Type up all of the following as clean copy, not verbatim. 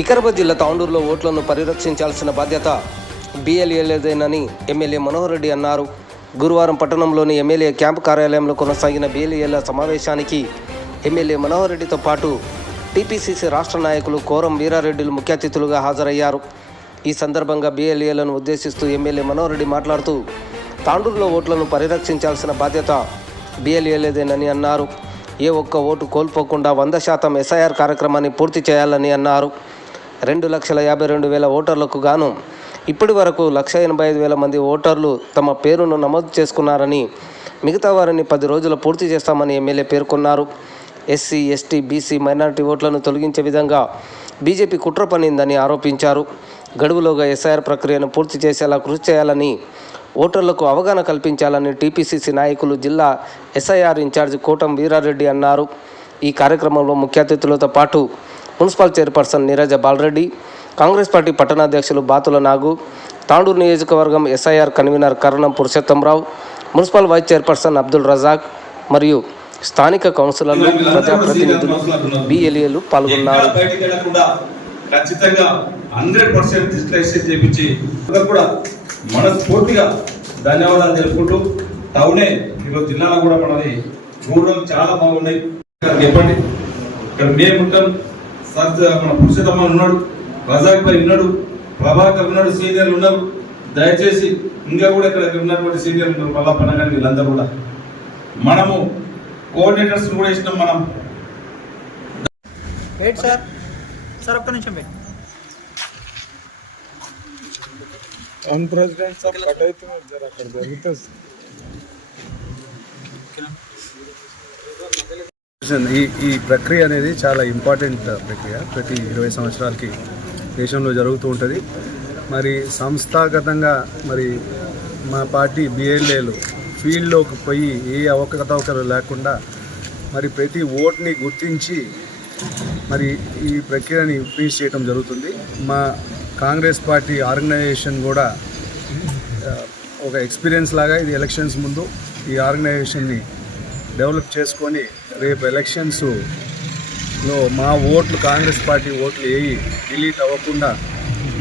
వికారాబాద్ జిల్లా తాండూరులో ఓట్లను పరిరక్షించాల్సిన బాధ్యత బీఎల్ఏదేనని ఎమ్మెల్యే మనోహర్ రెడ్డి అన్నారు. గురువారం పట్టణంలోని ఎమ్మెల్యే క్యాంపు కార్యాలయంలో కొనసాగిన బీఎల్ఏల సమావేశానికి ఎమ్మెల్యే మనోహర్ రెడ్డితో పాటు టీపీసీసీ రాష్ట్ర నాయకులు కోరం వీరారెడ్డిలు ముఖ్య అతిథులుగా హాజరయ్యారు. ఈ సందర్భంగా బీఎల్ఏలను ఉద్దేశిస్తూ ఎమ్మెల్యే మనోహర్ రెడ్డి మాట్లాడుతూ తాండూరులో ఓట్లను పరిరక్షించాల్సిన బాధ్యత బీఎల్ఏదేనని అన్నారు. ఏ ఒక్క ఓటు కోల్పోకుండా 100% ఎస్ఐఆర్ కార్యక్రమాన్ని పూర్తి చేయాలని అన్నారు. 2,52,000 ఓటర్లకు గాను ఇప్పటి వరకు 1,85,000 మంది ఓటర్లు తమ పేరును నమోదు చేసుకున్నారని, మిగతా వారిని 10 రోజులు పూర్తి చేస్తామని ఎమ్మెల్యే పేర్కొన్నారు. ఎస్సీ, ఎస్టీ, బీసీ, మైనారిటీ ఓట్లను తొలగించే విధంగా బీజేపీ కుట్ర పన్నిందని ఆరోపించారు. గడువులోగా ఎస్ఐఆర్ ప్రక్రియను పూర్తి చేసేలా కృషి చేయాలని, ఓటర్లకు అవగాహన కల్పించాలని టీపీసీసీ నాయకులు జిల్లా ఎస్ఐఆర్ ఇన్ఛార్జి కోటం వీరారెడ్డి అన్నారు. ఈ కార్యక్రమంలో ముఖ్య అతిథులతో పాటు municipal chairperson Neeraja Balareddy, Congress party పట్టణాధ్యక్షులు బాతుల నాగు, తాండూరు నియోజకవర్గం SIR convener Karanam Purushottam Rao, municipal vice chairperson Abdul Razak మరియు స్థానిక కౌన్సిలర్లు, ప్రజాప్రతినిధులు, బీఎల్ఏలు పాల్గొన్నారు. ఖచ్చితంగా 100% డిజిటలైజేషన్ చేయించి కూడా మనస్ఫూర్తిగా ధన్యవాదాలు తెలుపుకుంటూ, టౌనే ఈరోజు జిల్లాలో కూడా మనది రూరల్ చాలా బాగున్నాయి. చెప్పండి, ఇక్కడ మేము ఉంటాం, మన పురుషోత్తమ్మ ఉన్నాడు, రజాక్ భాయ్ ఉన్నాడు, ప్రభాకర్ ఉన్నాడు, సీనియర్లు ఉన్నారు. దయచేసి ఇంకా కూడా ఇక్కడ ఉన్నటువంటి సీనియర్లు ఉన్నారు, మల్లప్పన్న కానీ వీళ్ళందరూ కూడా మనము కోఆర్డినేటర్స్ కూడా ఇచ్చినాం. మనం సార్ ఒక్క నిమిషం ప్రెసిడెంట్ సార్ కట్ అవుతున్నారు, జర అక్కడ జరుగుతుంది. ఈ ప్రక్రియ అనేది చాలా ఇంపార్టెంట్ ప్రక్రియ. ప్రతి 20 సంవత్సరాలకి దేశంలో జరుగుతూ ఉంటుంది. మరి సంస్థాగతంగా మరి మా పార్టీ బీఎల్ఏలు ఫీల్డ్లోకి పోయి ఏ అవకతవకలు లేకుండా మరి ప్రతి ఓట్ని గుర్తించి మరి ఈ ప్రక్రియని ఫీజ్ చేయడం జరుగుతుంది. మా కాంగ్రెస్ పార్టీ ఆర్గనైజేషన్ కూడా ఒక ఎక్స్పీరియన్స్ లాగా ఇది ఎలక్షన్స్ ముందు ఈ ఆర్గనైజేషన్ని డెవలప్ చేసుకొని రేపు ఎలక్షన్స్లో మా ఓట్లు, కాంగ్రెస్ పార్టీ ఓట్లు ఏవి డిలీట్ అవ్వకుండా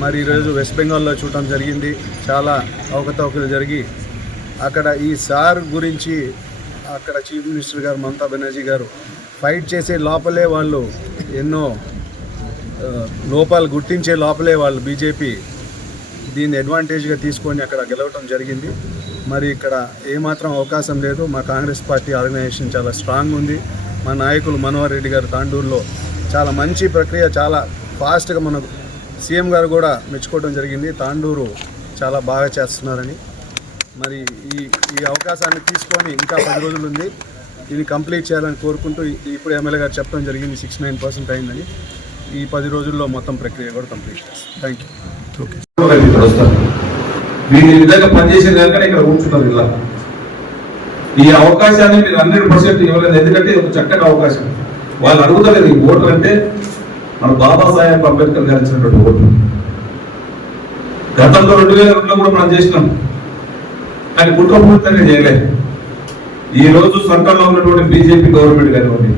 మరి ఈరోజు వెస్ట్ బెంగాల్లో చూడటం జరిగింది. చాలా అవకతవకలు జరిగి అక్కడ ఈ సార్ గురించి అక్కడ చీఫ్ మినిస్టర్ గారు మమతా బెనర్జీ గారు ఫైట్ చేసే లోపలే వాళ్ళు ఎన్నో లోపాలు గుర్తించే లోపలే వాళ్ళు బీజేపీ దీన్ని అడ్వాంటేజ్గా తీసుకొని అక్కడ గెలవటం జరిగింది. మరి ఇక్కడ ఏమాత్రం అవకాశం లేదు. మా కాంగ్రెస్ పార్టీ ఆర్గనైజేషన్ చాలా స్ట్రాంగ్ ఉంది. మా నాయకులు మనోహర్ రెడ్డి గారు తాండూరులో చాలా మంచి ప్రక్రియ, చాలా ఫాస్ట్గా మన సీఎం గారు కూడా మెచ్చుకోవడం జరిగింది. తాండూరు చాలా బాగా చేస్తున్నారని. మరి ఈ అవకాశాన్ని తీసుకొని ఇంకా 10 రోజులు ఉంది, దీన్ని కంప్లీట్ చేయాలని కోరుకుంటూ ఇప్పుడు ఎమ్మెల్యే గారు చెప్పడం జరిగింది 69% అయిందని. ఈ 10 రోజుల్లో మొత్తం ప్రక్రియ కూడా కంప్లీట్ చేస్తాం. Thank you. ఓకే, వీళ్ళు ఈ విధంగా పనిచేసే దాకా ఇక్కడ కూర్చున్నారు. ఇలా ఈ అవకాశాన్ని మీరు 100% ఇవ్వలేదు. ఎందుకంటే ఒక చక్కటి అవకాశం. వాళ్ళు అడుగుతలేదు ఈ ఓటర్ అంటే మన బాబాసాహెబ్ అంబేద్కర్ గారు ఇచ్చినటువంటి ఓటు. గతంలో 2002లో కూడా మనం చేసినాం, కానీ కుట్రపూరితంగా చేయలేదు. ఈ రోజు సెంట్రల్లో ఉన్నటువంటి బీజేపీ గవర్నమెంట్ కానివ్వండి,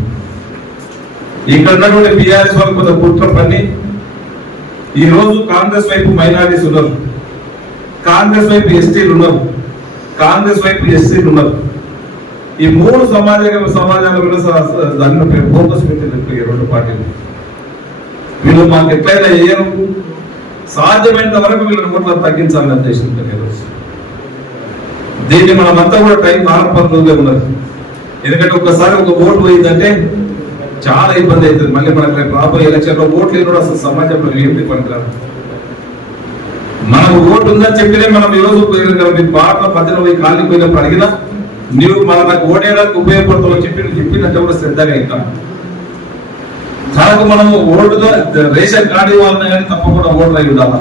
ఇక్కడ ఉన్నటువంటి బీఆర్ఎస్ వాళ్ళు కొంత కుట్ర పని ఈ రోజు కాంగ్రెస్ వైపు మైనారిటీస్ ఉన్నారు, కాంగ్రెస్ వైపు ఎస్టీలు ఉన్నారు, కాంగ్రెస్ వైపు ఎస్సీలు ఉన్నారు. ఈ 3 సమాజాల దాన్ని ఫోకస్ పెట్టి 2 పార్టీలు వీళ్ళు మాకు ఎట్లయినా చేయరు, సాధ్యమైనంత వరకు వీళ్ళని ఓట్లను తగ్గించాలని ఉద్దేశంతో దీన్ని మనమంతా కూడా టైం ఆరంభంలో ఉన్నది. ఎందుకంటే ఒక్కసారి ఒక ఓటు పోయిందంటే చాలా ఇబ్బంది అవుతుంది. మళ్ళీ మనకు రేపు రాబోయే ఎలక్షన్లో ఓట్లు లేని అసలు సమాజంలో ఏమిటి పనికిరాదు. మనకు ఓటు ఉందని చెప్పినే మనం ఈరోజు బాగా 10 కాలనీ పోయినప్పుడు అడిగినా నీవు మనకు ఓటేయడానికి ఉపయోగపడుతుందని చెప్పినట్టు కూడా శ్రద్ధగా అవుతాం. తనకు మనము ఓటుగా రేషన్ కార్డు ఇవ్వాలన్నా కానీ తప్పకుండా ఓట్లు అయి ఉండాలి.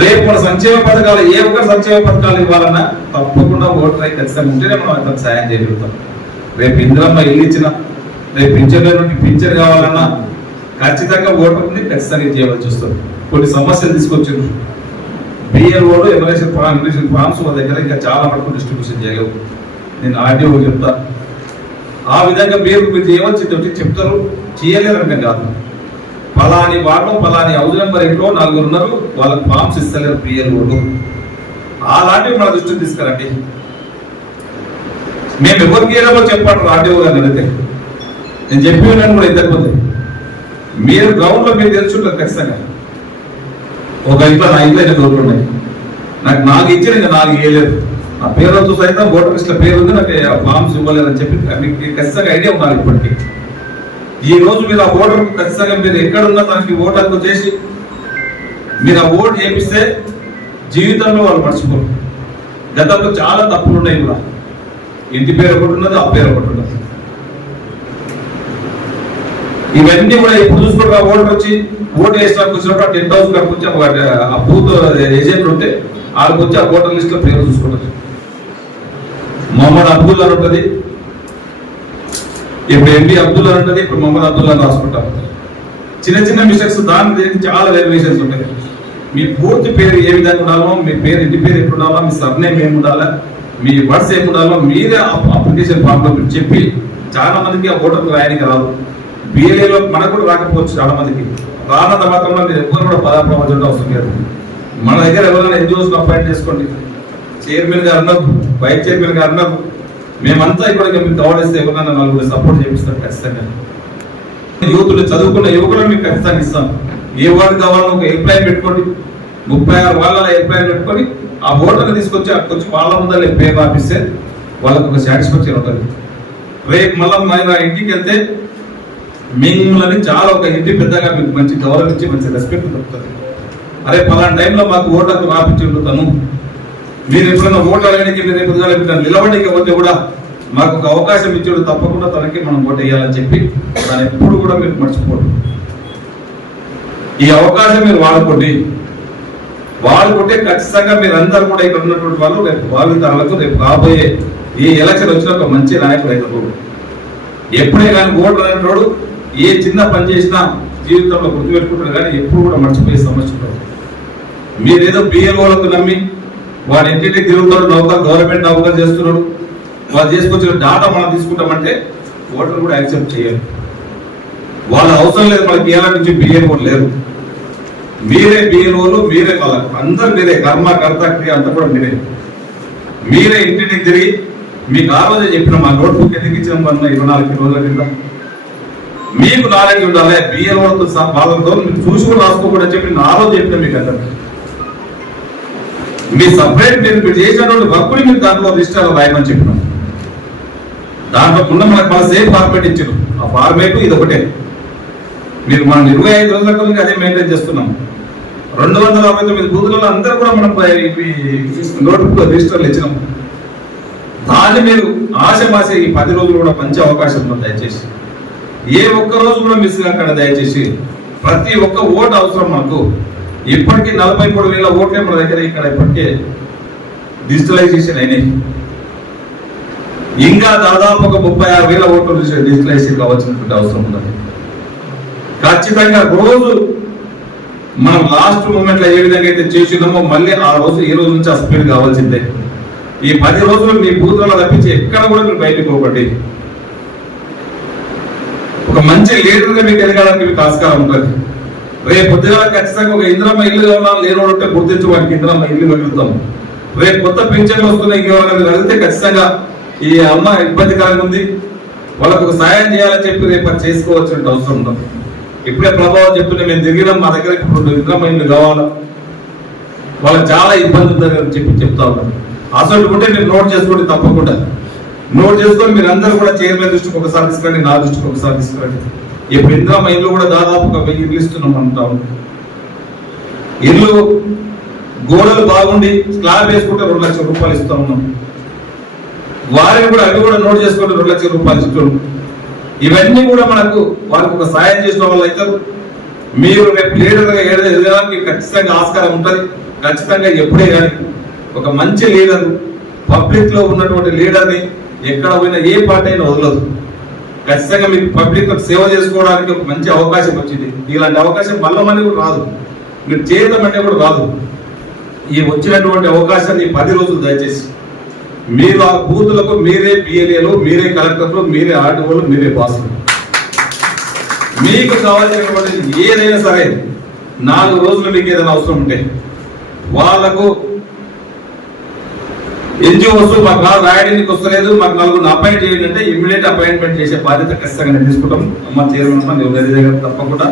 రేపు మన సంక్షేమ పథకాలు ఏ ఒక్క సంక్షేమ పథకాలు ఇవ్వాలన్నా తప్పకుండా ఓటర్ అయి ఖచ్చితంగా ఉంటేనే మనం అంత సాయం చేయగలుగుతాం. రేపు ఇందిరమ్మ ఇల్లు ఇచ్చినా, రేపు పింఛన్ల నుండి పింఛన్ కావాలన్నా ఖచ్చితంగా ఓటర్ని ఖచ్చితంగా చేయవలసి వస్తుంది. కొన్ని సమస్యలు తీసుకొచ్చారు. బిఎల్ఓలు ఎమ్మెల్యేషన్ ఫార్మ్స్ మా దగ్గర ఇంకా చాలా మటుకు డిస్ట్రిబ్యూషన్ చేయలేవు. నేను ఆర్డీఓ చెప్తా, ఆ విధంగా మీరు చేయవలసి చెప్తారు, చేయలేరని కాదు. ఫలాని వార్డు ఫలాని హౌస్ నెంబర్ ఇంట్లో 4 ఉన్నారు, వాళ్ళకి ఫామ్స్ ఇస్తలేరు పిఎల్ఓలు. అలాంటివి మన దృష్టికి తీసుకురండి. మేము ఎవరికి ఏదో చెప్పండి ఆర్డీఓ గారిని అడిగితే, నేను చెప్పి ఉన్నాను కూడా ఇద్దరిపోతే మీరు గ్రౌండ్ లో మీరు తెలుసుంటారు ఖచ్చితంగా. ఒక ఇంట్లో నా ఇంట్లో 8 డోర్లు ఉన్నాయి, నాకు 4 ఇచ్చారు, ఇంకా 4 ఇవ్వలేదు. నా పేరుతో సైతం ఓటర్ లిస్ట్ లో పేరు ఉంది, నాకు ఆ ఫామ్స్ ఇవ్వలేదని చెప్పి మీకు ఖచ్చితంగా ఐడియా ఉండాలి. ఇప్పటికీ ఈ రోజు మీరు ఆ ఓటర్ ఖచ్చితంగా మీరు ఎక్కడున్నా తనకి ఓటు హక్కు చేసి మీరు ఆ ఓటు చేపిస్తే జీవితంలో వాళ్ళు మర్చిపోరు. గతంలో చాలా తప్పులు ఉన్నాయి కూడా, ఇంటి పేరు ఒకటి ఉన్నది, ఆ పేరు ఒకటి ఉన్నది. ఇవన్నీ కూడా ఎప్పుడు చూసుకుంటా ఓటర్ వచ్చి ఓటు వేసినప్పుడు వచ్చినప్పుడు 10,000 కడుపు వచ్చి ఆ బూత్ ఏజెంట్ ఉంటే వాళ్ళకి వచ్చి ఆ ఓటర్ లిస్ట్ లో పేరు చూసుకుంటారు. మొహమ్మద్ అబ్దుల్ అని ఉంటుంది, ఇప్పుడు ఎండి అబ్దుల్ అని ఉంటుంది, ఇప్పుడు మొహమ్మద్ అబ్దుల్ అని రాసుకుంటారు. చిన్న చిన్న మిస్టేక్స్, దానికి చాలా వేరియేషన్స్ ఉంటాయి. మీ పూర్తి పేరు ఏ విధంగా ఉండాలో, మీ పేరు ఇంటి పేరు ఎప్పుడు ఉండాలో, మీ సర్నేమ్ ఏమి ఉండాలా, మీ వర్డ్స్ ఏమి ఉండాలో మీరే అప్లికేషన్ ఫామ్ లో మీరు చెప్పి, చాలా మందికి ఆ ఓటర్ రాయడానికి రాదు. బిఎల్ఏలో మనకు కూడా రాకపోవచ్చు, చాలా మందికి రానంత మాత్రంలో మీరు ఎవ్వరు కూడా పదార్థం అవసరం లేదు. మన దగ్గర ఎవరైనా ఎన్జిఓస్ అపాయింట్ చేసుకోండి, చైర్మన్ గారు అన్నారు, వైస్ చైర్మన్ గారు అన్నారు, మేమంతా ఇక్కడ మీకు కావాలిస్తే ఎవరైనా 4 సపోర్ట్ చేపిస్తాం ఖచ్చితంగా. యువకులు చదువుకున్న యువకులను మీకు ఖచ్చితంగా ఇస్తాం. ఏ వార్డు కావాలో ఒక హెల్ప్ లైన్ పెట్టుకోండి, 36 వాళ్ళ హెల్ప్ లైన్ పెట్టుకొని ఆ ఓటర్ని తీసుకొచ్చి అక్కడికి వాళ్ళ ముందర పేరు రాపిస్తే వాళ్ళకు ఒక సాటిస్ఫాక్షన్ ఉంటుంది. రేపు మళ్ళీ మన ఇంటికి వెళ్తే మిమ్మల్ని చాలా ఒక ఇంటి పెద్దగా మీకు మంచి గౌరవం ఇచ్చి మంచి రెస్పెక్ట్ దొరుకుతుంది. అరే పలానా టైంలో మాకు ఓటర్కు రాపించి ఉంటుతాను, మీరు ఎప్పుడైనా ఓటర్ వేయడానికి మీరు ఎప్పుడు నిలబడికి పోతే కూడా మాకు ఒక అవకాశం ఇచ్చాడు, తప్పకుండా తనకి మనం ఓటు వేయాలని చెప్పి దాన్ని ఎప్పుడు కూడా మీరు మర్చిపోండి. ఈ అవకాశం మీరు వాడుకోండి. ఖచ్చితంగా మీరు అందరూ కూడా ఇక్కడ ఉన్నటువంటి వాళ్ళు రేపు భావితరాలకు రేపు కాబోయే ఈ ఎలక్షన్ వచ్చిన ఒక మంచి నాయకుడు అవుతాడు. ఎప్పుడే కానీ ఓటర్ అనేటోడు ఏ చిన్న పని చేసినా జీవితంలో గుర్తుపెట్టుకుంటారు, కానీ ఎప్పుడు కూడా మర్చిపోయే సమస్య ఉంటుంది. మీరేదో బిఎల్ఓలకు నమ్మి వాడు ఇంటింటికి తిరుగుతాడు, గవర్నమెంట్ నౌకరు చేస్తున్నాడు, వాళ్ళు చేసుకొచ్చిన డాటా మనం తీసుకుంటామంటే ఓటర్ కూడా యాక్సెప్ట్ చేయాలి. వాళ్ళ అవసరం లేదు, మనకి ఏళ్ళ నుంచి బిఎల్ఓ లేరు. మీరే బిఎల్ఓలు, మీరే వాళ్ళకు అందరు మీరే, కర్మ కర్త క్రియ అంతా కూడా మీరే ఇంటింటికి తిరిగి మీకు ఆ రోజే చెప్పిన మా నోట్బుక్ ఎందుకు ఇచ్చిన 24 రోజుల కింద మీకు నాలెడ్జ్ ఉండాలి. బిఎల్ఓతో వాళ్ళతో మీరు చూసి కూడా రాసుకోకూడదని చెప్పి ఆ రోజు చెప్పిన మీకు అందరు. మీ సపరేట్ మీరు చేసినటువంటి వర్క్ని మీరు దాంట్లో రిజిస్టర్ రాయమని చెప్పినాం. దాంట్లో ఉన్న మనకు మన సేమ్ ఫార్మేట్ ఇచ్చారు, ఆ ఫార్మేట్ ఇది ఒకటే. మీరు మనం 25 రోజుల కొద్దిగా అదే మెయింటైన్ చేస్తున్నాం. 269 బూతులలో అందరూ కూడా మనం నోట్ రిజిస్టర్లు ఇచ్చినాం. దాన్ని మీరు ఆశమాసే ఈ 10 రోజులు కూడా మంచి అవకాశం ఉంది. దయచేసి ఏ ఒక్క రోజు కూడా మిస్ కాకుండా దయచేసి ప్రతి ఒక్క ఓటు అవసరం మనకు. ఇప్పటికీ 43,000 ఓట్లే మన దగ్గర ఇక్కడ ఇప్పటికే డిజిటలైజేషన్ అయినాయి. ఇంకా దాదాపు ఒక 36,000 ఓట్లు డిజిటలైజేషన్ కావాల్సినటువంటి అవసరం ఉన్నది. ఖచ్చితంగా రోజు మనం లాస్ట్ మూమెంట్ లో ఏ విధంగా అయితే చేసినామో మళ్ళీ ఆ రోజు ఈ రోజు నుంచి ఆ స్పీడ్ కావాల్సిందే. ఈ 10 రోజులు మీ బూత్లలో తప్పించి ఎక్కడ కూడా మీరు బయటకు పోకండి. ఒక మంచి లీడర్గా మీకు ఎదగడానికి మీకు ఆస్కారం ఉంటుంది. రేపు పొద్దుగా ఖచ్చితంగా ఒక ఇంద్రమ్మ ఇల్లు కావాలని లేనోడంటే గుర్తించి వానికి ఇంద్రమ్మ ఇల్లు వెళ్తాం. రేపు కొత్త పింఛన్లు వస్తున్నాయి, ఇంకెవరైనా మీరు వెళ్తే ఖచ్చితంగా ఈ అమ్మ ఇబ్బందికరంగా ఉంది, వాళ్ళకు ఒక సాయం చేయాలని చెప్పి రేపు అది చేసుకోవాల్సిన అవసరం ఉంటుంది. ఇప్పుడే ప్రభావం చెప్తుంటే మేము తిరిగినాం, మా దగ్గర ఇప్పుడు ఇంద్రమ్మ ఇల్లు కావాలా, వాళ్ళకి చాలా ఇబ్బంది ఉందని చెప్పి చెప్తా ఉన్నాను. అసలు ఉంటే మీరు నోట్ చేసుకోండి, తప్పకుండా నోట్ చేసుకొని మీరు అందరూ కూడా చైర్మన్ దృష్టికి ఒకసారి తీసుకురండి, నా దృష్టికి ఒకసారి తీసుకురండి. ఇప్పుడు ఇంద్రమ్మ ఇల్లు కూడా దాదాపు 1000 ఇల్లు ఇస్తున్నాం అంటాం. ఇల్లు గోడలు బాగుండి స్లాబ్ వేసుకుంటే 2 లక్షల రూపాయలు ఇస్తా ఉన్నాం. వారిని కూడా అవి కూడా నోట్ చేసుకుంటే 2 లక్షల రూపాయలు ఇస్తున్నాం. ఇవన్నీ కూడా మనకు వారికి ఒక సాయం చేసిన వాళ్ళు అవుతారు. మీరు రేపు లీడర్గా ఎదగడానికి ఖచ్చితంగా ఆస్కారం ఉంటుంది. ఖచ్చితంగా ఎప్పుడే కానీ ఒక మంచి లీడర్, పబ్లిక్ లో ఉన్నటువంటి లీడర్ని ఎక్కడ పోయినా ఏ పార్టీ అయినా వదలదు. ఖచ్చితంగా మీకు పబ్లిక్ సేవ చేసుకోవడానికి ఒక మంచి అవకాశం వచ్చింది. ఇలాంటి అవకాశం మళ్ళీ కూడా రాదు, మీరు చేయటమంటే కూడా రాదు. ఈ వచ్చినటువంటి అవకాశాన్ని 10 రోజులు దయచేసి మీరు ఆ బూతులకు మీరే పిఎల్ఏలు, మీరే కలెక్టర్లు, మీరే ఆర్డీఓలు, మీరే బాసులు. మీకు కావాల్సినటువంటి ఏదైనా సరే 4 రోజులు మీకు ఏదైనా అవసరం ఉంటే వాళ్ళకు ఎన్జిఓస్ మాకు రాయడానికి వస్తలేదు, మాకు 4 అపాయింట్ చేయండి అంటే ఇమ్మీడియట్ అపాయింట్మెంట్ చేసే బాధ్యత ఖచ్చితంగా నేను తీసుకుంటాం. అమ్మ చైర్మన్ దగ్గర తప్పకుండా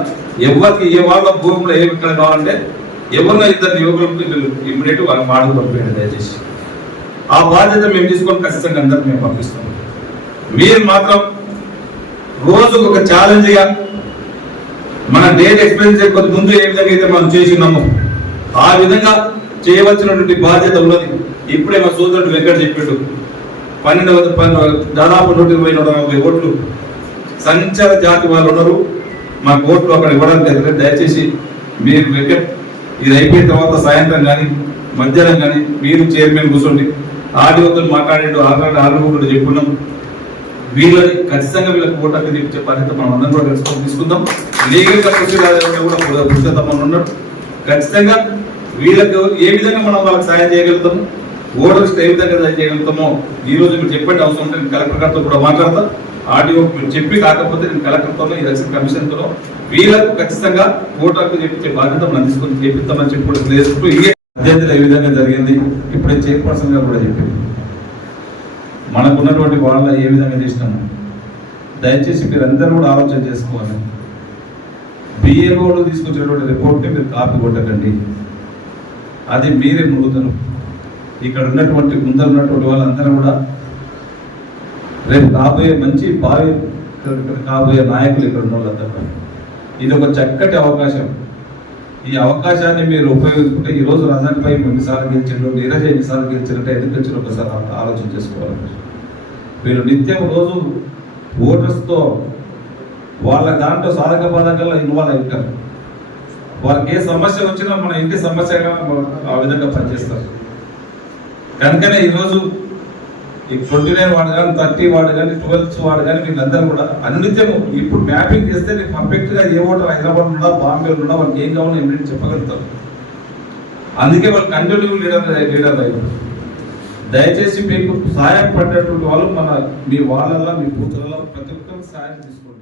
ఎవరికి ఏ వాళ్ళ భూమిలో ఏమి ఇక్కడ కావాలంటే ఎవరినో 2 యువకులకు ఇమ్మీడియట్ వాళ్ళకి వాడుకు పంపించండి దయచేసి. ఆ బాధ్యత మేము తీసుకొని ఖచ్చితంగా అందరికి మేము పంపిస్తాం. మీరు మాత్రం రోజుకు ఒక ఛాలెంజ్ గా మన డేట్ ఎక్స్పీరియన్స్ కొద్ది ముందు ఏ విధంగా అయితే మనం చేసినాము ఆ విధంగా చేయవలసినటువంటి బాధ్యత ఉన్నది. ఇప్పుడే మా సోదరుడు వెంకట చెప్పాడు 12 దాదాపు 120-140 ఓట్లు సంచార జాతి వాళ్ళు ఉన్నారు, మాకు ఓట్లు అక్కడ ఇవ్వడం లేదు. దయచేసి మీరు వెంకట్ ఇది అయిపోయిన తర్వాత సాయంత్రం కానీ మధ్యాహ్నం కానీ మీరు చైర్మన్ కూర్చోండి, ఆడియోతో మాట్లాడేడు ఆల్రెడీ చెప్పుకున్నాం. వీళ్ళని ఖచ్చితంగా వీళ్ళకి ఓటాకి తెప్పించే బాధ్యత మనం అందరం కూడా తీసుకుందాం. లీగల్ గా కూడా పురుషోత్తమం ఉన్నాడు. ఖచ్చితంగా వీళ్ళకు ఏ విధంగా మనం వాళ్ళకి సాయం చేయగలుగుతాము, ఓటర్స్ ఏ విధంగా సాయం చేయగలుగుతామో ఈ రోజు మీరు చెప్పండి. అవసరం ఉంటే నేను కలెక్టర్ గారితో కూడా మాట్లాడతా. ఆడియో మీరు చెప్పి కాకపోతే నేను కలెక్టర్తో ఈ ఎలక్షన్ కమిషన్తో వీళ్ళకు ఖచ్చితంగా ఓటర్కు చెప్పించే బాధ్యత మనం తీసుకొని చేపిస్తామని చెప్పి చేసుకుంటూ ఇదే అధ్యక్షులు ఏ విధంగా జరిగింది ఇప్పుడే చైర్పర్సన్ గా కూడా చెప్పింది. మనకున్నటువంటి వాళ్ళ ఏ విధంగా చేసినాము దయచేసి మీరందరూ కూడా ఆలోచన చేసుకోవాలి. బిఏఓలు తీసుకొచ్చినటువంటి రిపోర్ట్ని మీరు కాపీ కొట్టకండి, అది మీరే మురుగుతారు. ఇక్కడ ఉన్నటువంటి ముందర ఉన్నటువంటి వాళ్ళందరూ కూడా రేపు కాబోయే మంచి కాబోయే నాయకులు ఇక్కడ ఉన్న వాళ్ళందరూ. ఇది ఒక చక్కటి అవకాశం. ఈ అవకాశాన్ని మీరు ఉపయోగించుకుంటే ఈ రోజు రజాక్ పై ఎన్నిసార్లు గెలిచారు, నీరజ్ ఎన్నిసార్లు గెలిచారంటే ఎందుకు గెలిచారు ఒకసారి ఆలోచన చేసుకోవాలి. మీరు నిత్యం రోజు ఓటర్స్తో వాళ్ళ దాంట్లో సాధక బాధకల్లా ఇన్వాల్వ్ అవుతారు. వాళ్ళకి ఏ సమస్య వచ్చినా మన ఇంటి సమస్యగా ఆ విధంగా పనిచేస్తారు. కనుకనే ఈరోజు ఈ 29 వార్డు కానీ 30 వార్డు కానీ 12 వార్డు కానీ వీళ్ళందరూ కూడా అనునిత్యము ఇప్పుడు మ్యాపింగ్ చేస్తే నీకు పర్ఫెక్ట్గా ఏ ఓటర్ హైదరాబాద్ ఉన్నా బాంబేలో ఉన్నా వాళ్ళకి ఏం కావాలో ఇమ్మీడియట్ చెప్పగలుగుతారు. అందుకే వాళ్ళు కంటిన్యూ లీడర్ అయ్యారు. దయచేసి మీకు సహాయం పడేటువంటి వాళ్ళు మీ వాళ్ళల్లో మీ బూతులలో ప్రతి ఒక్కరికి సహాయం తీసుకోండి.